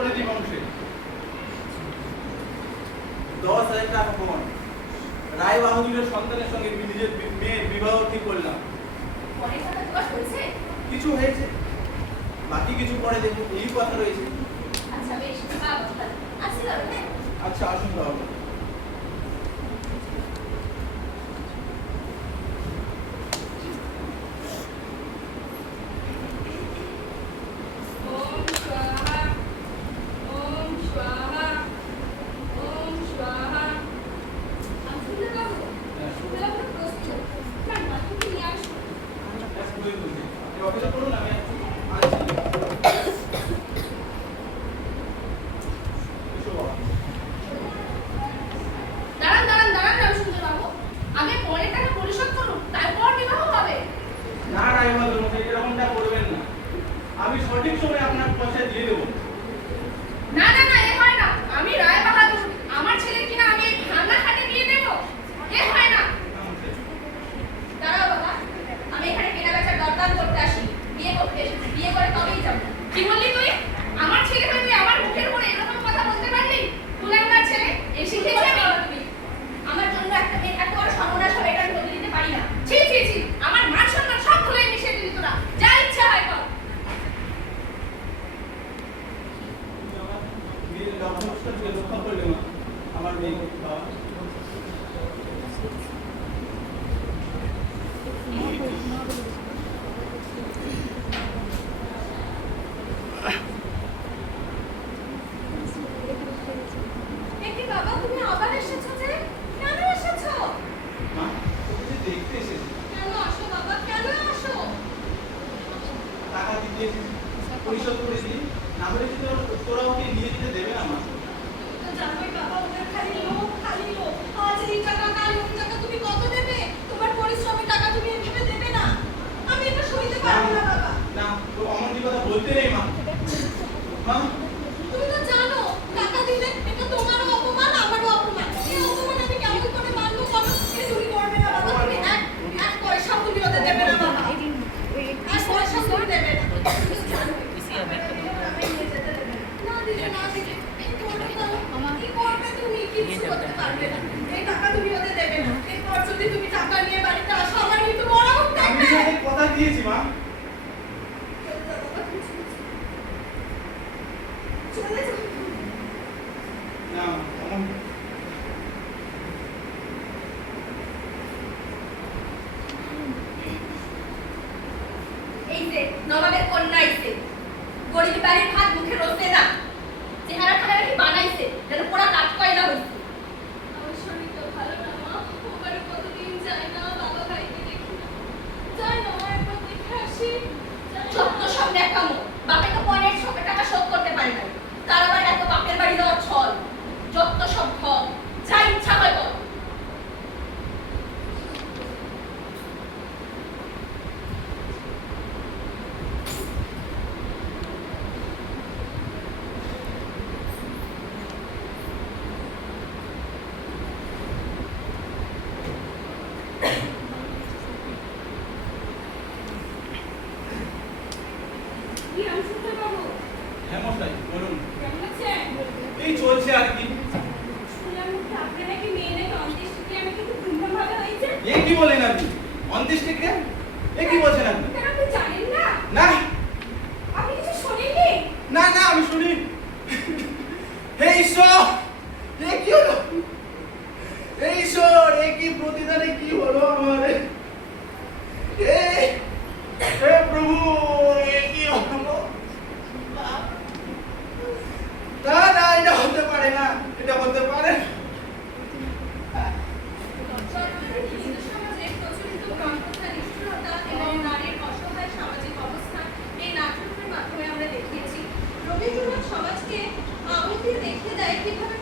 করে দিই বংশে। 10,000 টাকা প্রমাণ। রায় বাহাদুরের সন্তানের সঙ্গে নিজের মেয়ের বিবাহ ঠিক করলাম। কিছু হয়েছে, বাকি কিছু পরে দেখো, এই কথা রয়েছে। আচ্ছা আসুন তাহলে। আমি সঠিক সময় আপনার পয়সা দিয়ে দেবো। না না না, এ হয় না। আমি রায় বাহাদুর, আমার ছেলে কিনা আমি ভাঙা খাটে দিয়ে দেব, এ হয় না। দাঁড়াও বাবা, আমি এখানে কেনা বেচার দরদাম করতে আসি, বিয়ে করতে এসেছি, বিয়ে করে তবেই যাবো। কি বললি তুই? আমার ছেলে হয়ে তুই আমার মুখের উপরে এরকম কথা বলতে পারলি? কুলাঙ্গার ছেলে, এই শিখেছি আমি। আমার জন্য একটা মেয়ে এত বড় সর্বনাশ হবে, এটা আমি বলতে দিতে পারি না। ছি ছি ছি, আমার মান সম্মান সব ধুলোয় মিশিয়ে দিলি তোরা। যা ইচ্ছা হয় কর। আমার মেয়ে বাবা, তুমি আবার এসেছো যে? কেন এসেছো? মা, তোকে দেখতে এসেছি। কেন আসো বাবা, কেন আসো? টাকা দিতে পরিশোধ করে দিই, না হলে কি তোরা ওকে নিয়ে যেতে দেবে না মা? তো জানোই বাবা, ওদের খালি লোক, খালি লোক। আজ এই টাকা, কাল ওই টাকা, তুমি কত দেবে? তোমার পরিশ্রমের টাকা তুমি এভাবে দেবে না। আমি এটা সইতে পারবো না বাবা। না, তো অমন কথা বলতে নেই মা। মা, তুমি তো জানো টাকা দিলে এটা তোমারও অপমান, আমারও অপমান। এই অপমান আমি কেমন করে মানবো বলো? এটা তুমি করবে না বাবা, তুমি এক পয়সাও তুমি ওদের দেবে না বাবা। এক পয়সাও তুমি দেবে না। না দিলে না দিলে কি করবে তুমি? কিছু করতে পারবে না। এই টাকা তুমি ওদের দেবে না। এরপর যদি তুমি টাকা নিয়ে বাড়িতে আসো, আমার কিন্তু বড় মুখ আমি দেখবে। তোকে কথা দিয়েছি মা। চলে যাও। না, অমন এই যে নবাবের কন্যা আইছে, গরিব বাড়ির ভাত মুখে রোসে না, চেহারা খানা কি বানাইছে যেন পোড়া কাঠ কয়লা হইছে। আমার শরীর তো ভালো না মা, ওবারে কতদিন যায় না, বাবা ভাইকে দেখি না। যাই না মা, একবার দেখে আসি। যত সব ন্যাকামো, বাপে তো পনের শোকে টাকা শোধ করতে পারে না, তার আবার এত বাপের বাড়ি যাওয়ার ছল। যত সব ঢং, যা ইচ্ছা হয় বল। হ্যাঁ মশাই, বলুন। কেমন আছেন? এই চলছে আর কি। শুনলাম আপনি নাকি মেয়ে নাকি অন্ত্যেষ্টিক্রিয়া আমি কিন্তু ধুমধামভাবে হয়েছে। এ কি বলেন আপনি? অন্ত্যেষ্টিক্রিয়া? এ কি বলছেন আপনি? কেন আপনি জানেন না? না আপনি কিছু শোনেননি? না না, আমি শুনি। হে ঈশ্বর, এ কি হলো? হে ঈশ্বর, এ কি প্রতিদানে কি হলো আমার? হে প্রভু, এ কি হলো? না না, এটা হতে পারে না, এটা হতে পারে না। হিন্দু সমাজে প্রচলিত পরম্পরা, নিষ্ঠুরতা এবং নারীর অসহায় সামাজিক অবস্থা এই নাটকের মাধ্যমে আমরা দেখিয়েছি। রবীন্দ্রনাথ সমাজকে আবদ্ধ দেখিয়ে দেয় কিভাবে